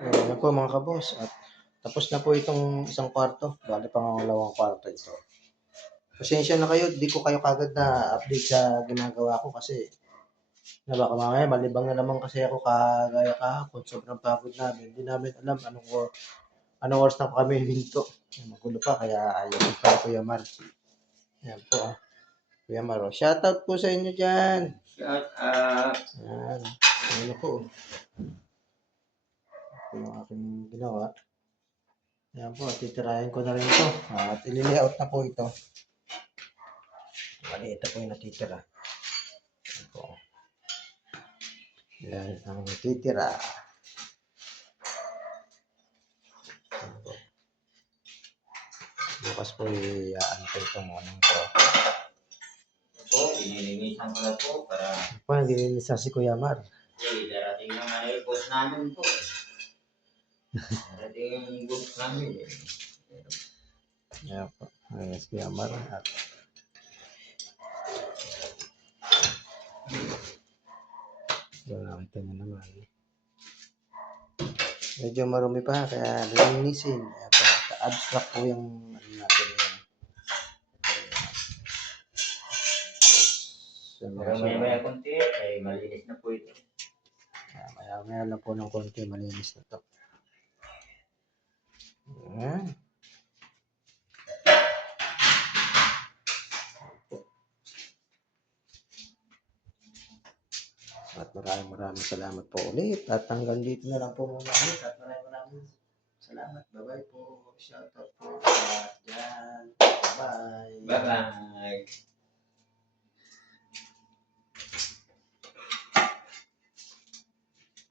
Ayan po mga kabos at tapos na po itong isang kwarto. Bale pangalawang kwarto ito. Pasensya na kayo, di ko kayo kagad na update sa ginagawa ko kasi baka mamaya malibang na naman kasi ako kagaya kahapon. Sobrang pagod namin. Hindi namin alam anong oras na kami hinto. Magulo pa kaya ayaw ko pa Kuya Mar. Ayan po Kuya Mar. Shoutout po sa inyo dyan. Shout out. Ayan. Ano po. Ito yung aking ginawa. Ayan po, titirahin ko na rin ito. At ili-layout na po ito. Maliit po yung natitira. Ayan po. Yan ang natitira. Ayan po. Bukas po ano po itong anong ito. Po, binilinisan ko na po para Po, nililinisan si Kuya Mar. darating na nga yung boss namin po. Darating yung boss namin. Ayan po. Ayan si Kuya Mar. At nakita nyo naman. Medyo marumi pa kaya lilinisin. Ayan po. Abstract po yung ano natin yun. Maya konti, ay malinis na po ito. Maya lang po ng konti, malinis na to. Ayan. At maraming salamat po ulit. At hanggang dito na lang po muna ulit. At maraming salamat. Bye-bye po. Shoutout po. At dyan. Bye. Bye-bye.